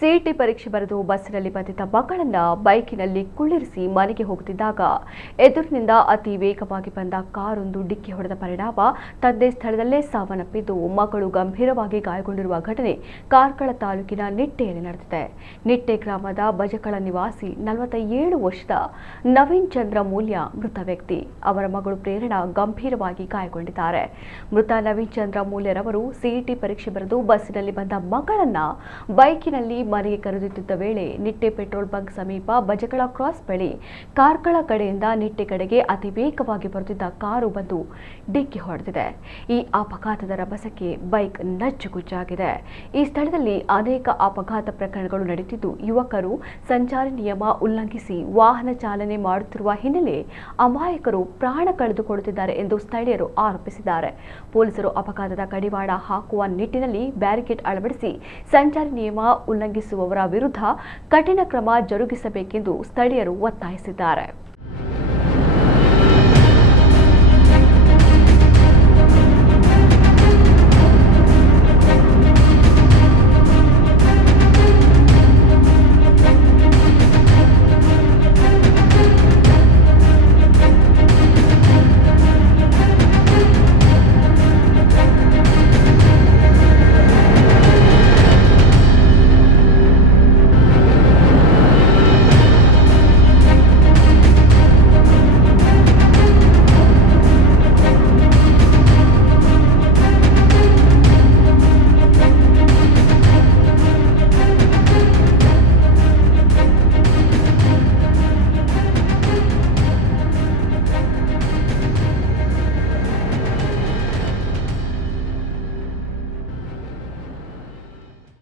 CET ಪರೀಕ್ಷೆ ಬರೆದು ಬಸ್ಸಿನಲ್ಲಿ ಬಂದಿದ್ದ ಮಕ್ಕಳನ್ನ ಬೈಕಿನಲ್ಲಿ ಕುಳ್ಳಿರಿಸಿ ಮನೆಗೆ ಹೋಗುತ್ತಿದ್ದಾಗ ಎದುರಿನಿಂದ ಅತಿ ವೇಗವಾಗಿ ಬಂದ ಕಾರೊಂದು ಡಿಕ್ಕಿ ಹೊಡೆದ ಪರಿಣಾಮ ತಂದೆ ಸ್ಥಳದಲ್ಲೇ ಸಾವನ್ನಪ್ಪಿದ್ದು ಮಕ್ಕಳು ಗಂಭೀರವಾಗಿ ಗಾಯಗೊಂಡಿರುವ ಘಟನೆ ಕಾರ್ಕಳ ತಾಲೂಕಿನ ನಿಟ್ಟೆಯಲ್ಲಿ ನಡೆದಿದೆ. ನಿಟ್ಟೆ ಗ್ರಾಮದ ಬಜಕಳ ನಿವಾಸಿ 47 ವರ್ಷದ ನವೀನ್ ಚಂದ್ರ ಮೂಲ್ಯ ಮೃತ ವ್ಯಕ್ತಿ. ಅವರ ಮಗಳು ಪ್ರೇರಣಾ ಗಂಭೀರವಾಗಿ ಗಾಯಗೊಂಡಿದ್ದಾರೆ. ಮೃತ ನವೀನ್ ಚಂದ್ರ ಮೂಲ್ಯರವರು ಸಿಇಟಿ ಪರೀಕ್ಷೆ ಬರೆದು ಬಸ್ಸಿನಲ್ಲಿ ಬಂದ ಮಕ್ಕಳನ್ನ ಬೈಕಿನಲ್ಲಿ ಮನೆಗೆ ಕರೆದೊಯ್ಯುತ್ತಿದ್ದ ವೇಳೆ ನಿಟ್ಟೆ ಪೆಟ್ರೋಲ್ ಬಂಕ್ ಸಮೀಪ ಬಜಕಳ ಕ್ರಾಸ್ ಬಳಿ ಕಾರ್ಕಳ ಕಡೆಯಿಂದ ನಿಟ್ಟೆ ಕಡೆಗೆ ಅತಿ ವೇಗವಾಗಿ ಬರುತ್ತಿದ್ದ ಕಾರು ಬಂದು ಡಿಕ್ಕಿ ಹೊಡೆದಿದೆ. ಈ ಅಪಘಾತದ ರಭಸಕ್ಕೆ ಬೈಕ್ ನಜ್ಜುಗುಜ್ಜಾಗಿದೆ. ಈ ಸ್ಥಳದಲ್ಲಿ ಅನೇಕ ಅಪಘಾತ ಪ್ರಕರಣಗಳು ನಡೆಯುತ್ತಿದ್ದು, ಯುವಕರು ಸಂಚಾರಿ ನಿಯಮ ಉಲ್ಲಂಘಿಸಿ ವಾಹನ ಚಾಲನೆ ಮಾಡುತ್ತಿರುವ ಹಿನ್ನೆಲೆ ಅಮಾಯಕರು ಪ್ರಾಣ ಕಳೆದುಕೊಳ್ಳುತ್ತಿದ್ದಾರೆ ಎಂದು ಸ್ಥಳೀಯರು ಆರೋಪಿಸಿದ್ದಾರೆ. ಪೊಲೀಸರು ಅಪಘಾತದ ಕಡಿವಾಣ ಹಾಕುವ ನಿಟ್ಟಿನಲ್ಲಿ ಬ್ಯಾರಿಕೇಡ್ ಅಳವಡಿಸಿ ಸಂಚಾರಿ ನಿಯಮ ಉಲ್ಲಂಘಿಸುವವರ ವಿರುದ್ಧ ಕಠಿಣ ಕ್ರಮ ಜರುಗಿಸಬೇಕೆಂದು ಸ್ಥಳೀಯರು ಒತ್ತಾಯಿಸಿದ್ದಾರೆ.